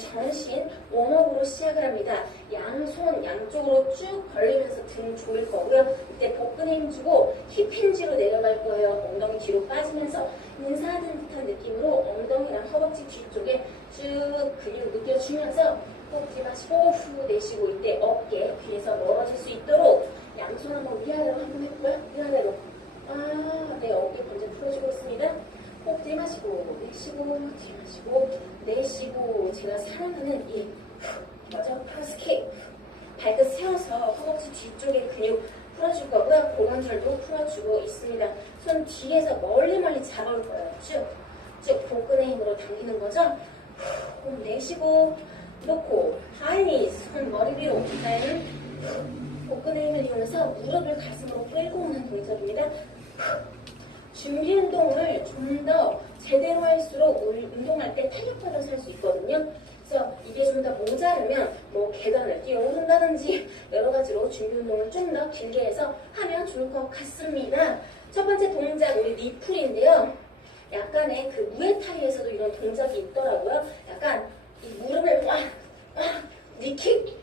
전신 웜업으로 시작을 합니다. 양손 양쪽으로 쭉 벌리면서 등 조일 거고요. 이때 복근 힘주고 힙 힌지로 내려갈 거예요. 엉덩이 뒤로 빠지면서 인사하는 듯한 느낌으로 엉덩이랑 허벅지 뒤쪽에 쭉 근육 느껴주면서 호흡 들이마시고 후 내쉬고 이때 어깨 귀에서 멀어질 수 있도록 양손 한번 위아래로 한번 해볼까요? 위아래로 아, 네 어깨 먼저 풀어주고 있습니다. 호흡 들이마시고 내쉬고 들이마시고 내쉬고 제가 사랑하는 이 후, 맞아 프레스킥 발끝 세워서 허벅지 뒤쪽에 근육 풀어줄 거고요. 고관절도 풀어주고 있습니다. 손 뒤에서 멀리 멀리 잡아올 거예요. 쭉, 쭉 복근의 힘으로 당기는 거죠. 후, 호흡 내쉬고 놓고 하이니 손 머리 위로 그다음에 복근의 힘을 이용해서 무릎을 가슴으로 끌고 오는 동작입니다. 준비 운동을 좀 더 제대로 할수록 운동할 때 탄력받아서 할 수 있거든요. 그래서 이게 좀 더 모자르면 뭐 계단을 뛰어오른다든지 여러 가지로 준비 운동을 좀 더 길게 해서 하면 좋을 것 같습니다. 첫 번째 동작 우리 리플인데요. 약간의 그 무에타이에서도 이런 동작이 있더라고요. 약간 이 무릎을 와, 와, 리킥,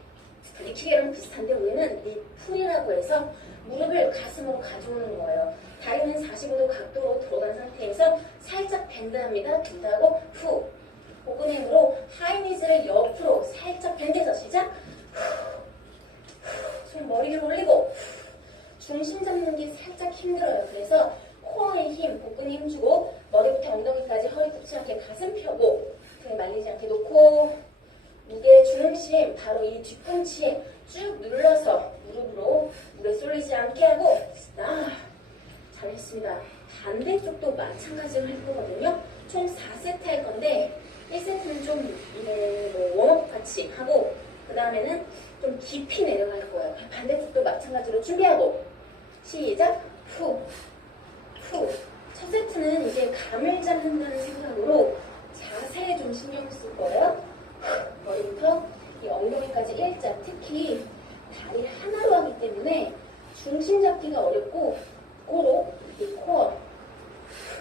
리킥이랑 비슷한데 우리는 리플이라고 해서 무릎을 가슴으로 가져오는 거예요. 다리는 45도 각도로 들어간 상태에서 살짝 밴드 합니다. 밴드하고 후. 복근 힘으로 하이니즈를 옆으로 살짝 밴드해서 시작. 손 머리 위로 올리고 중심 잡는 게 살짝 힘들어요. 그래서 코어에 힘, 복근 힘 주고 머리부터 엉덩이까지 허리 굽지 않게 가슴 펴고 등 말리지 않게 놓고 무게 중심 바로 이 뒤꿈치에 쭉 눌러서 무릎으로 무게 쏠리지 않게 하고 아, 잘했습니다. 반대쪽도 마찬가지로 할 거거든요. 총 4세트 할 건데 1세트는 좀 이제 뭐 웜업 같이 하고 그 다음에는 좀 깊이 내려갈 거예요. 반대쪽도 마찬가지로 준비하고 시작 후 후. 첫 세트는 이제 감을 잡는다는 생각으로 자세에 좀 신경 쓸 거예요. 머리부터 이 엉덩이까지 일자, 특히 다리 하나로 하기 때문에 중심 잡기가 어렵고 코로 이 코어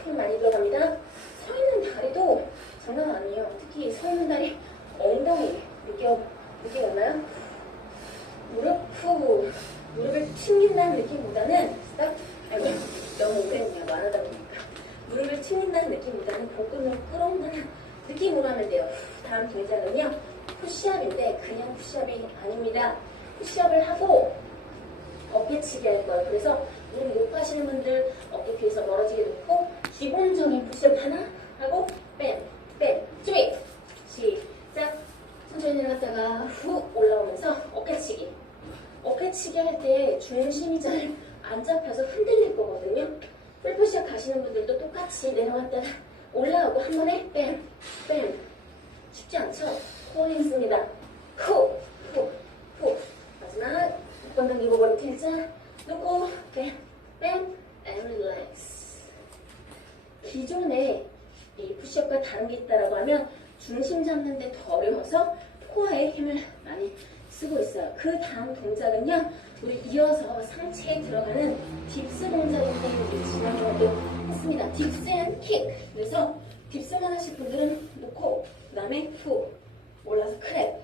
힘 많이 들어갑니다. 서 있는 다리도 장난 아니에요. 특히 서 있는 다리 엉덩이 느껴 느껴졌나요? 무릎 후 무릎을 튕긴다는 느낌보다는 딱 아이고 너무 오래됐네요 말하다 보니까 무릎을 튕긴다는 느낌보다는 복근을 끌어온다는 느낌으로 하면 돼요. 다음 동작은요 푸시업인데 그냥 푸시업이 아닙니다. 푸시업을 하고 어깨치기 할 거예요. 그래서 무릎 높아시는 분들 어깨 뒤에서 멀어지게 놓고 기본적인 푸시업 하나 하고 뺨, 뺨, 준비 시작 천천히 내려갔다가 후 올라오면서 어깨치기 어깨치기 할 때 중심이 잘 안 잡혀서 흔들릴 거거든요. 풀푸시업 가시는 분들도 똑같이 내려갔다가 올라오고 한 번에 뺨, 뺨 쉽지 않죠? 코어 힘씁니다. 후, 후, 후 마지막 번 당기고 머리 들자 놓고 뺨, 뺨, and relax 기존에 이 푸시업과 다른 게 있다라고 하면 중심 잡는데 더 어려워서 코어에 힘을 많이 쓰고 있어요. 그 다음 동작은요, 우리 이어서 상체에 들어가는 딥스 동작인데 우리 지난번에도 했습니다. 딥스 앤 킥. 그래서 딥스만 하실 분들은 놓고 그 다음에 후 올라서 크랩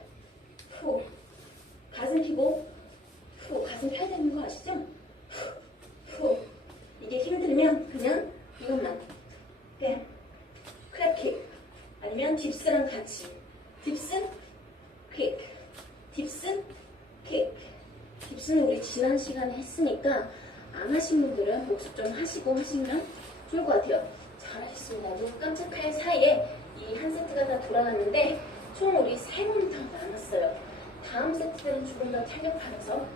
후 가슴 펴고 후 가슴 펴야 되는 거 아시죠? 후, 후 이게 힘들면 그냥 이것만 뺨 크랩킥 아니면 딥스랑 같이. 딥스 킥 딥스 킥 딥스는 우리 지난 시간에 했으니까 안 하신 분들은 복습 좀 하시고 하시면 좋을 것 같아요. 잘하셨습니다. 눈 깜짝할 사이에 이 한 세트가 다 돌아갔는데 총 우리 세번더 남았어요 다음 세트는 조금 더 탄력하면서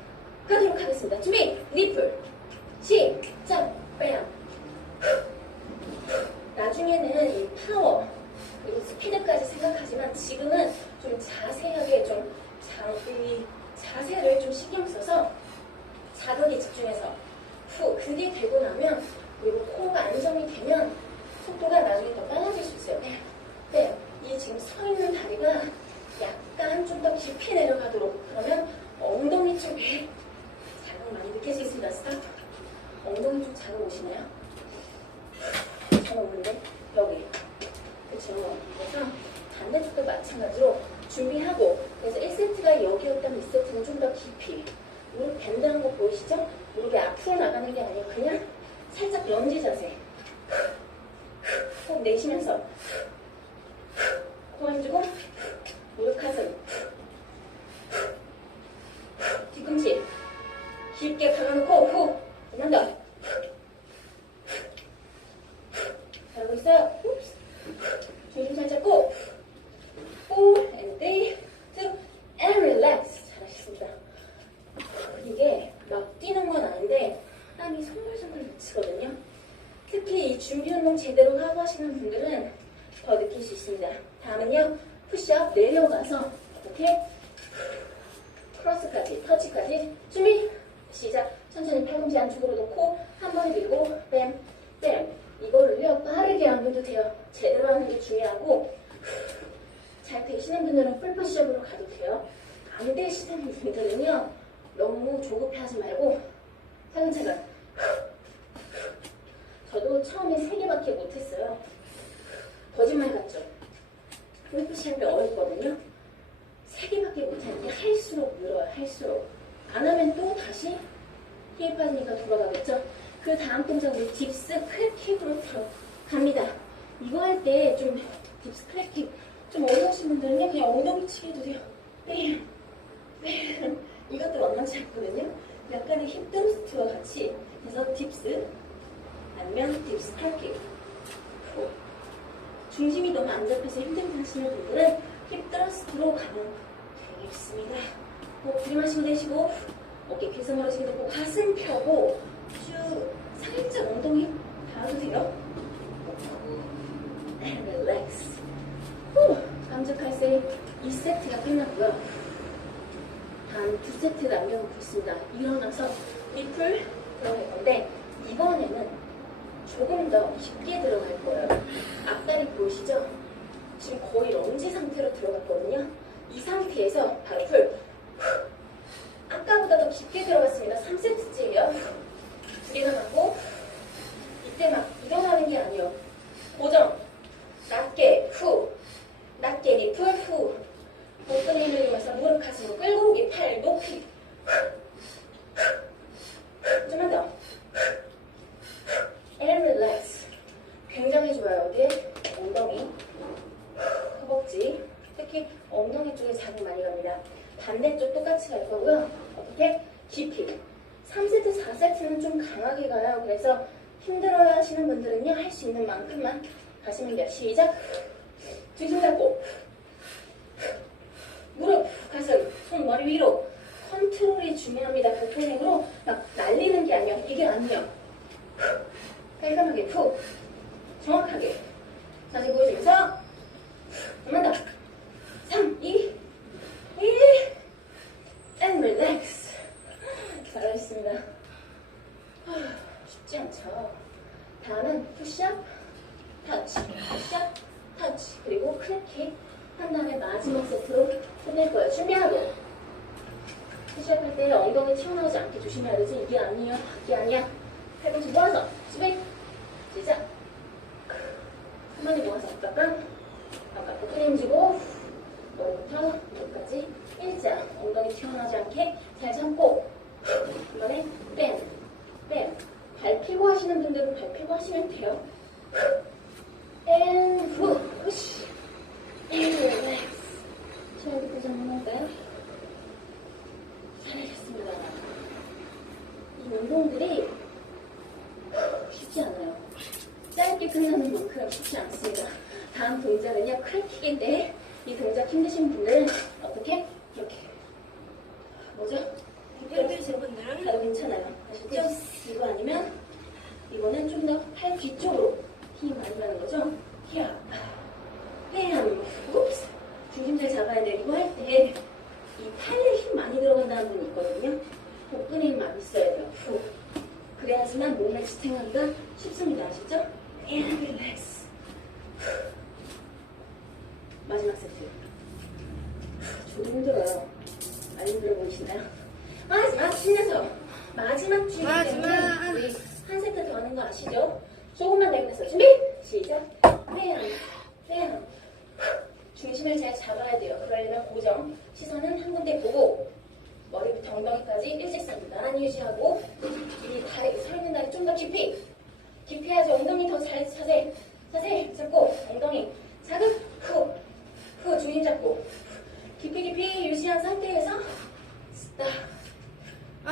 가도록 하겠습니다 준비 리플 시작 뺨 나중에는 이 파워 그리고 스피드까지 생각하지만 지금은 좀 자세하게 좀 자, 이 자세를 좀 신경 써서 자극에 집중해서 후 그게 되고 나면 그리고 코어가 안정이 되면 속도가 나중에 더 빨라질 수 있어요. 네. 네. 이 지금 서 있는 다리가 약간 좀 더 깊이 내려가도록 그러면 엉덩이 쪽에 자극 많이 느껴지겠습니다. 스타트. 엉덩이 쪽 자극 오시나요? 잘 오는데 여기. 그쵸? 그래서 반대쪽도 마찬가지로 준비하고 그래서 1세트가 여기였다면 2세트는 좀 더 깊이 무릎 밴드한 거 보이시죠? 무릎이 앞으로 나가는 게 아니라 그냥 살짝 런지 자세. 호흡 내쉬면서 코 힘주고 무릎 가슴 뒤꿈치 깊게 박아놓고 후 한번 더 잘하고 있어요 흡스. 중심 살짝 고 four and three two and relax 잘하셨습니다 이게 막 뛰는 건 아닌데 땀이 솔솔 묻히거든요 특히 이 준비 운동 제대로 하고 하시는 분들은 더 느낄 수 있습니다 다음은요 푸시업 내려가서 이렇게 크로스까지 터치까지 준비 시작 천천히 팔꿈치 안쪽으로 놓고 한 번에 밀고 뺨뺨 이거를요 빠르게 안 해도 돼요 제대로 하는 게 중요하고 잘 되시는 분들은 풀푸시업으로 가도 돼요 안 되시는 분들은요 너무 조급해 하지 말고 차근차근 저도 처음에 세 개밖에 못했어요 거짓말 같죠 풀푸시업이 어렵거든요 세 못하는데 할수록 늘어요, 할수록. 안 하면 또 다시 힘이 빠지니까 돌아가겠죠? 그 다음 동작으로 딥스 크랙킥으로 들어갑니다. 이거 할 때 좀 딥스 크랙킥 좀 어려우신 분들은요, 그냥 엉덩이 치기 해도 돼요. 네. 네. 이것도 만만치 않거든요. 약간의 힙 트러스트와 같이 해서 딥스 아니면 딥스. 후. 중심이 너무 안 잡혀서 힘들게 하시는 분들은 힙 트러스트로 가면 되겠습니다. 뭐 들이마시고 내쉬고 어깨 귓섬으로 내고 가슴 펴고 쭉 살짝 엉덩이 닿아도 돼요. 릴렉스. 후, 감적할세 2세트가 끝났고요. 다음 두 세트 남겨놓고 있습니다. 일어나서 리플 들어갈 건데 이번에는 조금 더 깊게 들어갈 거예요. 앞다리 보이시죠? 지금 거의 런지 상태로 들어갔거든요. 이 상태에서 바로 풀. 아까보다 더 깊게 들어갔습니다. 3세트째예요. 두개 남았고 이때 막 일어나는 게 아니에요. 고정. 낮게 후. 낮게 리플 후. 목근 이용해서 무릎 가슴으로 끌고 오기 팔 높이. 좀만 더 relax. 굉장히 좋아요. 어디에? 엉덩이. 허벅지, 특히 엉덩이 쪽에 자극 많이 갑니다. 반대쪽 똑같이 갈 거고요. 어떻게? 깊이. 3세트, 4세트는 좀 강하게 가요. 그래서 힘들어야 하시는 분들은요, 할 수 있는 만큼만 돼요. 시작. 뒤손 잡고. 무릎, 가슴, 손, 머리 위로. 컨트롤이 중요합니다. 힘으로 막 날리는 게 아니에요. 이게 아니에요. 깔끔하게 푹. 정확하게. 자세 보여주면서 한번 더. 3, 2, 1. And relax. 잘하셨습니다. 하, 쉽지 않죠. 다음은 푸시업, 터치, 푸시업, 터치. 그리고 크랙킥 한 다음에 마지막 세트로 끝낼 거예요. 준비하고. 푸시업 할때 엉덩이 튀어나오지 않게 조심해야 되지. 이게 아니에요. 이게 아니야. 팔꿈치 모아서. 준비. 시작. 한 번에 모아서. 아까 복근 힘주고 머리부터 머리까지 일자 엉덩이 튀어나오지 않게 잘 참고 이번에 뺨, 뺨. 발 펴고 하시는 분들은 발 펴고 하시면 돼요. 앤 후, 앤 릴렉스. 시원하게 포즈 한번 할까요? 잘하셨습니다. 이 운동들이 쉽지 않아요. 짧게 끝나는 만큼 쉽지 않습니다. 다음 동작은요, 크랙킥인데, 이 동작 힘드신 분들은 시죠 조금만 내면서 준비! 시작. 팬, 팬. 중심을 잘 잡아야 돼요. 그러려면 고정 시선은 한 군데 보고 머리부터 엉덩이까지 일직선 나란히 유지하고 이 다리 서있는 다리 좀 더 깊이. 깊이 해야지 엉덩이 더 잘 자세 자세 잡고 엉덩이 자극 후, 후 중심 잡고 깊이 깊이 유지한 상태에서 스타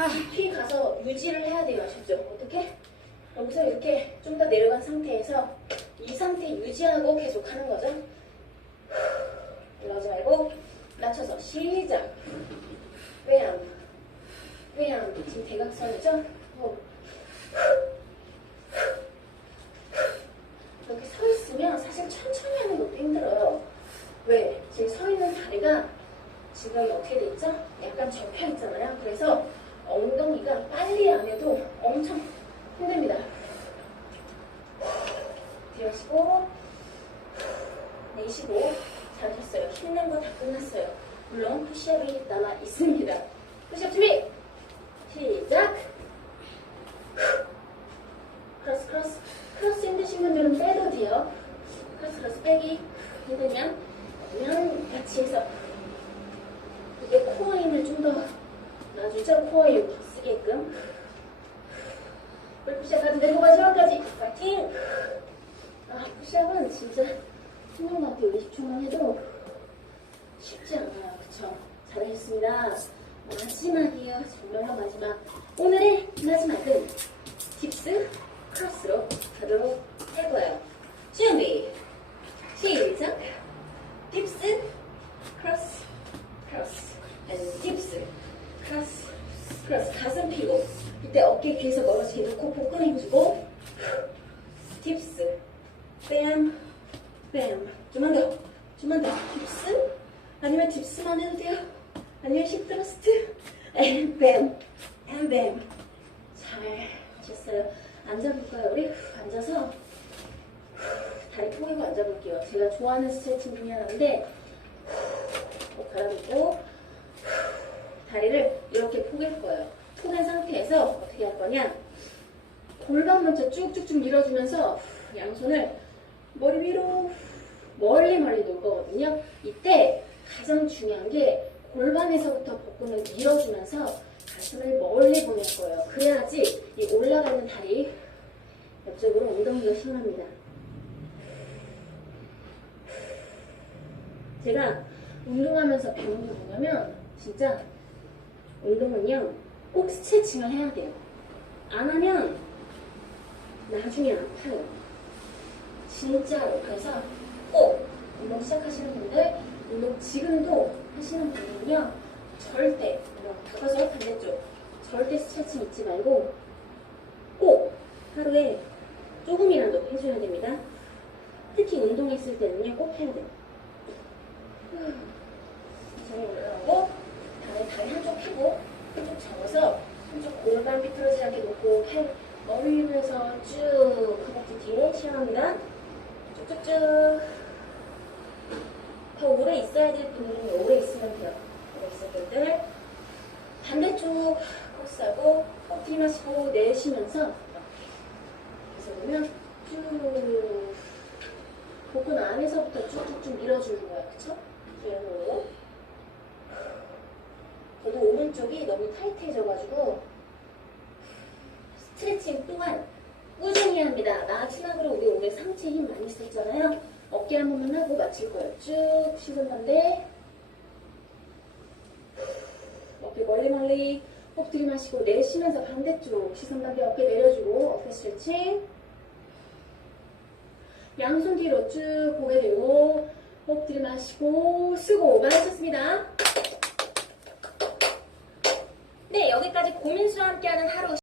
깊이 가서 유지를 해야 돼요. 아셨죠? 어떻게? 여기서 이렇게 좀 더 내려간 상태에서 이 상태 유지하고 계속 하는 거죠 올라오지 말고 낮춰서 시작 왜안 왜안 지금 대각선이죠? 어. 이렇게 서 있으면 사실 천천히 하는 것도 힘들어요. 왜? 지금 서 있는 다리가 지금 어떻게 돼 있죠? 약간 접혀 있잖아요. 그래서 엉덩이가 빨리 안 해도 엄청 힘듭니다. 들여쉬고 내쉬고 잘하셨어요. 힘든 거 다 끝났어요. 물론 푸시업이 남아 있습니다. 푸시업 준비! 시작! 크로스 크로스 크로스 힘드신 분들은 빼도 돼요. 크로스 크로스 빼기 힘들면 그냥 같이 해서 이게 코어 힘을 좀더 놔주죠. 코어에 여기 쓰게끔 푸시업 가도 되고 마지막까지 파이팅! 아 푸시업은 진짜 같아요. 20초만 해도 쉽지 않아요. 그쵸? 잘하셨습니다. 마지막이에요. 정말로 마지막. 오늘의 마지막은 딥스 크로스로 가도록 할 거예요. 준비. 시작. 딥스 크로스 크로스 and 딥스 크로스 크로스 가슴 펴고 이때 어깨 뒤에서 멀어지게 놓고 복근 힘주고 딥스 뺨 뺨. 좀만 더. 좀만 더. 딥스? 아니면 딥스만 해도 돼요. 아니면 힙트러스트. 앤 뱀. 앤 뱀. 잘 하셨어요. 앉아볼까요, 우리? 앉아서 다리 포개고 앉아볼게요. 제가 좋아하는 스트레칭 중에 하나인데 꼭 갈아놓고 다리를 이렇게 포갤 거예요. 포갠 상태에서 어떻게 할 거냐? 골반 먼저 쭉쭉쭉 밀어주면서 양손을 머리 위로 멀리 멀리 놓을 거거든요. 이때 가장 중요한 게 골반에서부터 복근을 밀어주면서 가슴을 멀리 보낼 거예요. 그래야지 이 올라가는 다리 옆쪽으로 엉덩이가 시원합니다. 제가 운동하면서 배운 게 뭐냐면 진짜 운동은요 꼭 스트레칭을 해야 돼요. 안 하면 나중에 아파요. 진짜로. 그래서 꼭 운동 시작하시는 분들, 운동 지금도 하시는 분들은요, 절대, 바꿔서 반대쪽, 절대 스트레칭 잊지 말고 꼭 하루에 조금이라도 해줘야 됩니다. 특히 운동했을 때는요, 꼭 해야 돼요. 잘 올라가고, 다음에 다리 한쪽 펴고, 한쪽 접어서, 한쪽 골반 비틀어지지 않게 놓고, 팔 위에서 쭉 허벅지 뒤에 시원합니다. 쭉쭉쭉. 더 오래 있어야 될 분들은 오래 있으면 돼요. 분들. 반대쪽 코스하고 꼭 들이마시고 내쉬면서 그래서 보면 쭉 복근 안에서부터 쭉쭉쭉 밀어주는 거야. 그쵸? 이렇게 저도 오른쪽이 너무 타이트해져가지고 스트레칭 또한 꾸준히 합니다. 마지막으로 우리 오늘 상체 힘 많이 썼잖아요. 어깨 한 번만 하고 마칠 거예요. 쭉 시선 반대. 어깨 멀리 멀리 호흡 들이마시고 내쉬면서 반대쪽 시선 반대 어깨 내려주고 어깨 스트레칭. 양손 뒤로 쭉 고개 들고 호흡 들이마시고 쓰고 많으셨습니다. 네, 여기까지 고민수와 함께하는 하루